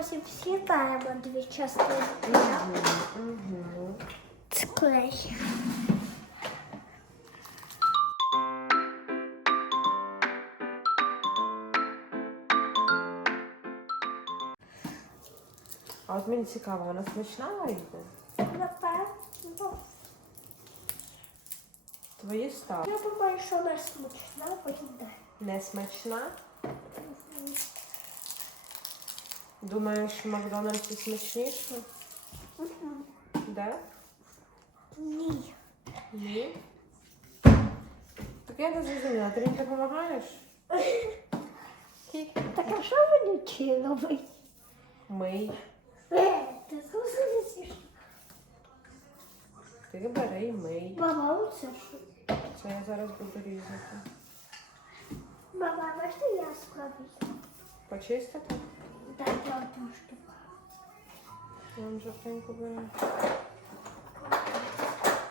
потім з'єднаємо дві частини. Угу. Клей. А от мені цікаво, вона смачна вийде? Напевно. Твої став. Я думаю, що вона смачна, потім дай. Не смачна? Думаєш, в Макдональдсі смачніше? Де? Ні. Ні. Так я не зрозуміла, ти мені допомагаєш? Так а що мені чи робить? Мий. Е, ти зрозумієш? Ти бери і мий. Мама, оце що? Це я зараз буду різати. Мама, можна я складу? Почистити? Дай я одну штуку. Я вам жовтеньку беру.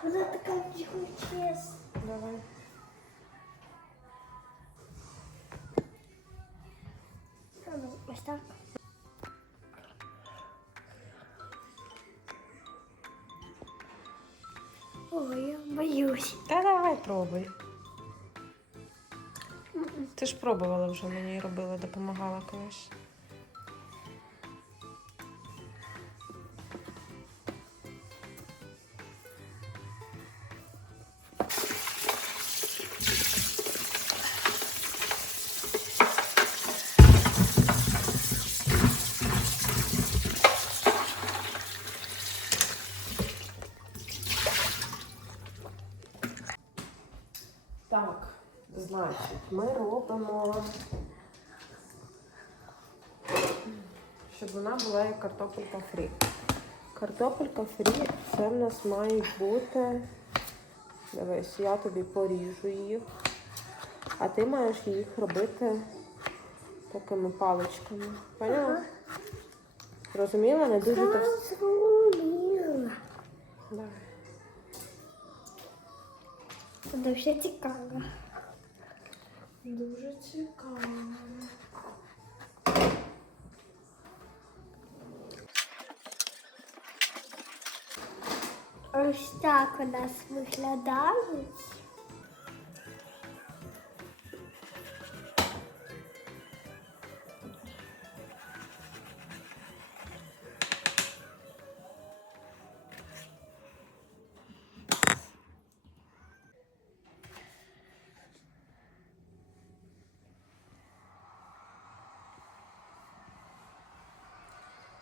Вона така чесна. Давай. Ну, ось так. Ой, я боюсь. Та давай пробуй. Ти ж пробувала вже мені робила, допомагала колись. Ми робимо, щоб вона була як картопелька фрі. Картопелька фрі це в нас мають бути. Дивись, я тобі поріжу їх, а ти маєш їх робити такими паличками. Поняла? Розуміла? Не дуже так. Зрозуміла. Дуже цікаво. Дуже цікаво. Ось так у нас виглядають.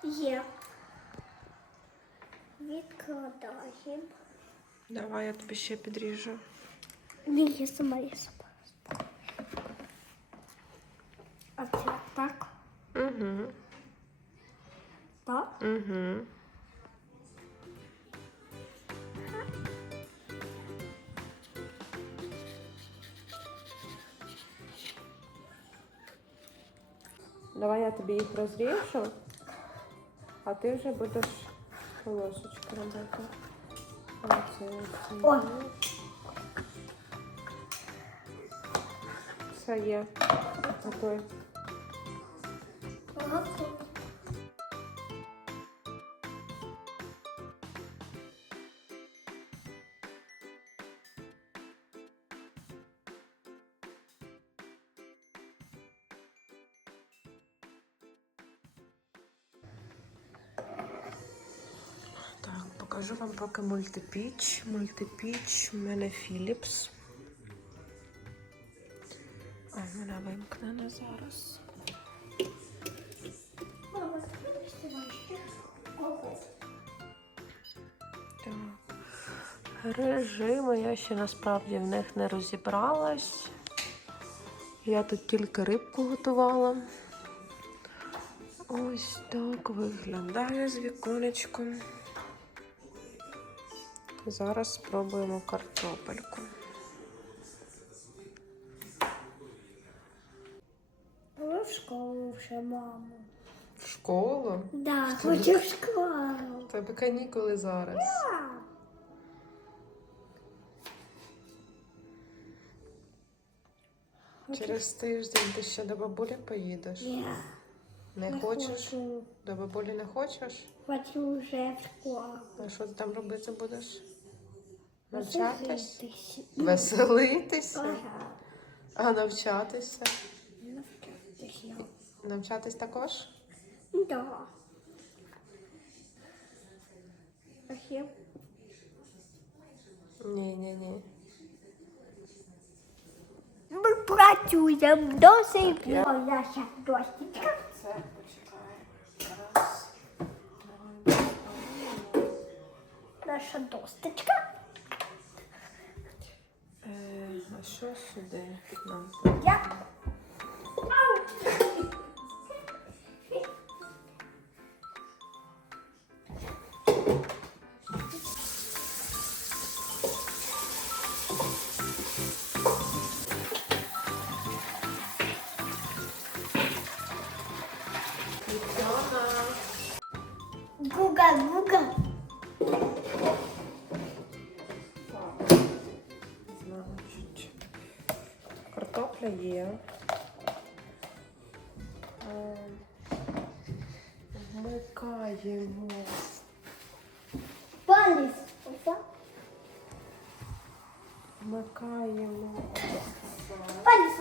Є. Відкладаємо. Давай я тобі ще підріжу. Ні, я сама, я сама. А це так? Угу. Так? Угу. Давай я тобі їх розріжу, А ти вже будеш полосочки робити. Оце, оце. О. Все є. Готуй. Готово. Покажу вам поки мультипіч. Мультипіч у мене Philips. Ой, мене вимкнена зараз. Так. Режими я ще насправді в них не розібралась. Я тут тільки рибку готувала. Ось так виглядає з віконечком. Зараз спробуємо картопельку. В школу вже, мамо. В школу? Да, хочу в школу. У тебе канікули зараз. Да. Через тиждень ти ще до бабулі поїдеш. Я. Не хочеш? хочу. До бабулі не хочеш? Хочу вже в школу. А що ти там робити будеш? Навчатись? Веселитися? А навчатися? Навчатися. Навчатись також? Да. Ні, ні, ні. Ми працюємо до сих пір. Наша дощечка. Це почекай. Раз. Наша досточка. А що сюди нам? Я. Тетяна. Є. Е, Вмикаємо. Палець. Вмикаємо. Палець.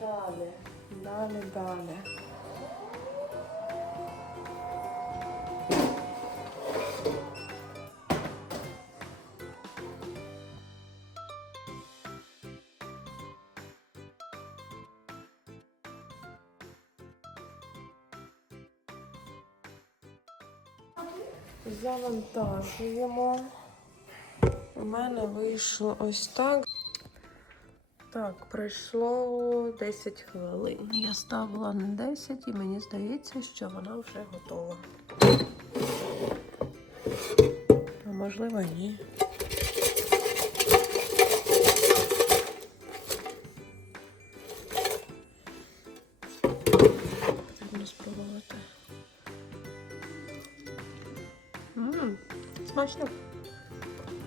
Далі. Далі, далі. Завантажуємо. У мене вийшло ось так. Так, пройшло 10 хвилин. Я ставила на 10 і мені здається, що вона вже готова. А можливо, ні. Смачно.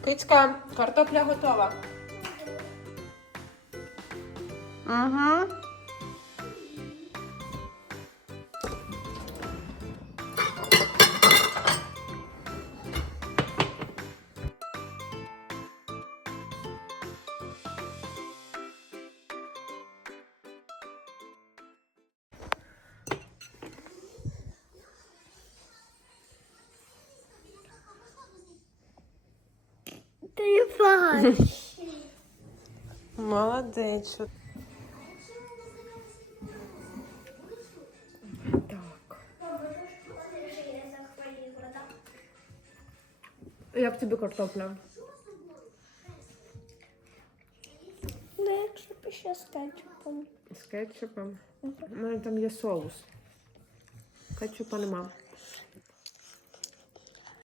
Кицька, картопля готова. Угу. Молодець. Так. Як тобі картопля? Ну, якщо б ще з кетчупом. З кетчупом. У мене там є соус. Кетчупа нема.